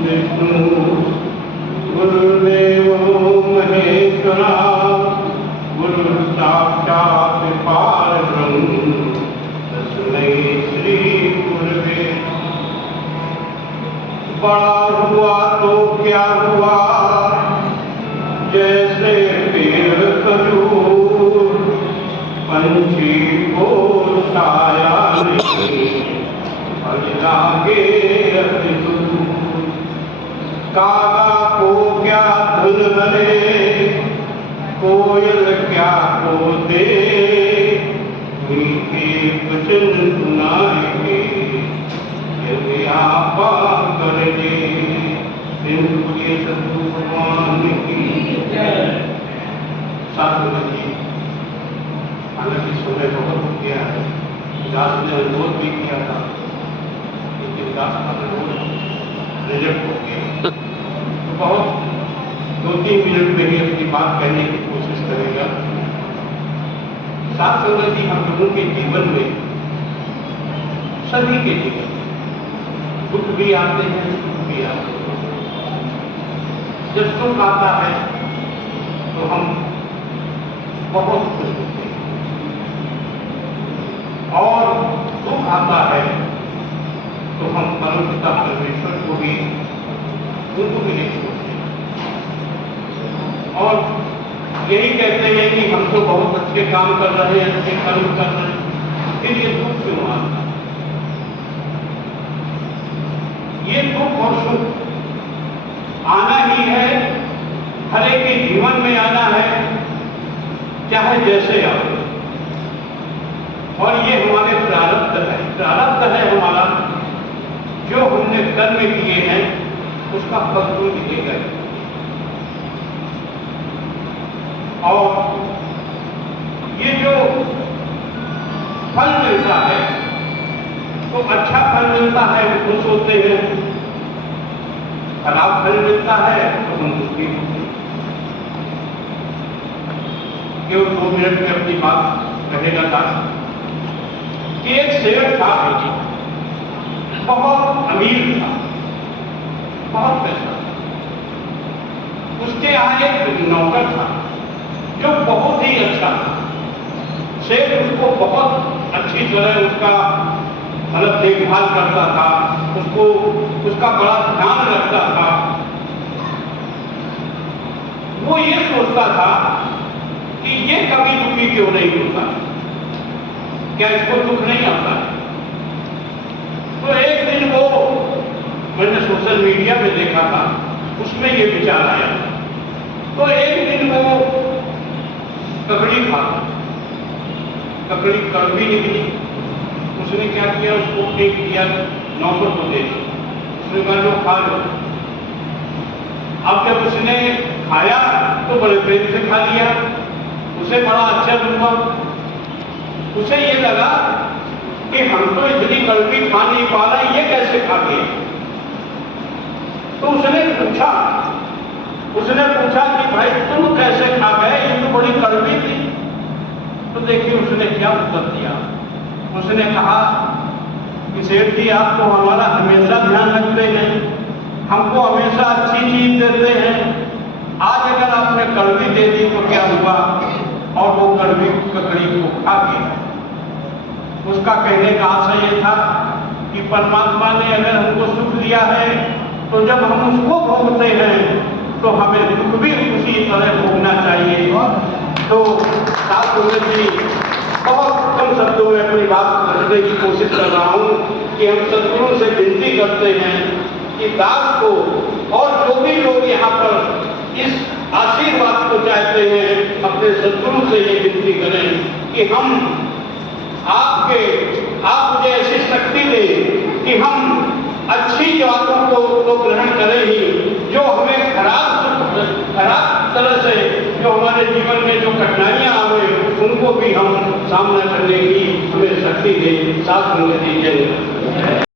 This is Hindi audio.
विष्णु गुरुदेवो महेश्वरा गुरु साक्षात् परब्रह्म तस्मै श्री गुरवे। बड़ा हुआ तो क्या हुआ जैसे पेड़ खजूर, पंछी को छाया नहीं फल लागे अति दूर। कागा को क्या धुन बने कोयल क्या को दे, मीठे वचन सुनाएंगे यदि आपा कर दे। बोलिए सद्गुरु भगवान की जय। साधु जी, हालांकि समय बहुत हो गया है, दास ने अनुरोध भी किया था लेकिन दास का अनुरोध रिजेक्ट हो गया। तो बहुत 2-3 मिनट में ही अपनी बात कहने की कोशिश करेगा। साथ संगत जी, हम लोगों के जीवन में, सभी के जीवन में दुख भी आते हैं, सुख भी आते हैं। जब सुख आता है तो हम बहुत खुश होते हैं और दुख आता है तो हम परमपिता परमेश्वर को भी, उनको भी नहीं छोड़ते और यही कहते हैं कि हम तो बहुत अच्छे काम कर रहे हैं, अच्छे कर्म कर रहे हैं, फिर ये दुख क्यों आता है? ये दुख और सुख आना ही है, हर एक के जीवन में आना है, चाहे जैसे आओ। और ये हमारे प्रारब्ध है, प्रारब्ध है हमारा, जो हमने कर्म किए हैं उसका फल तो मिलेगा। और ये जो फल मिलता है तो अच्छा फल मिलता है वो खुश होते हैं, खराब फल मिलता है तो हम दुखी होते हैं। केवल 2 मिनट में अपनी बात कहेगा था कि एक सेठ था, बहुत अमीर था, बहुत पैसा था। उसके यहाँ एक नौकर था जो बहुत ही अच्छा था। सेठ उसको बहुत अच्छी तरह उसका मतलब देखभाल करता था, उसको उसका बड़ा ध्यान रखता था। वो ये सोचता था कि ये कभी दुखी क्यों नहीं होता, क्या इसको दुख नहीं आता? तो एक दिन वो, मैंने सोशल मीडिया में देखा था, उसमें ये विचार आया। तो एक दिन वो ककड़ी खा, ककड़ी कड़वी निकली। उसने क्या किया, उसको फेंक दिया, नौकर को दे दिया। उसने कहा लो खा लो। अब जब उसने खाया तो बड़े प्रेम से खा लिया, उसे बड़ा अच्छा लगा। उसे ये लगा कि हम तो इतनी कड़वी खा नहीं पा रहे, ये कैसे खा गए? तो उसने पूछा कि भाई तुम कैसे खा गए, ये तो बड़ी कड़वी थी। तो देखिए उसने क्या उत्तर दिया। उसने कहा कि सेठ जी, आप तो हमारा हमेशा ध्यान रखते हैं, हमको हमेशा अच्छी चीज देते हैं, आज अगर आपने कड़वी दे दी तो क्या हुआ? और वो कड़वी ककड़ी को खा गया। उसका कहने का आशय ये था कि परमात्मा ने अगर हमको सुख दिया है तो जब हम उसको भोगते हैं तो हमें दुख भी उसी तरह भोगना चाहिए। तो साथ जी, बहुत कम शब्दों में अपनी बात रखने की कोशिश कर रहा हूँ कि हम सद्गुरु से विनती करते हैं कि दास को और जो भी लोग यहाँ पर इस आशीर्वाद को चाहते हैं, अपने सद्गुरु से ये विनती करें कि आप मुझे ऐसी शक्ति दें कि हम अच्छी बातों को ग्रहण करें ही, जो हमें खराब तरह से जो हमारे जीवन में जो कठिनाइयाँ आवे उनको भी हम सामना करने की हमें शक्ति दें। साथ में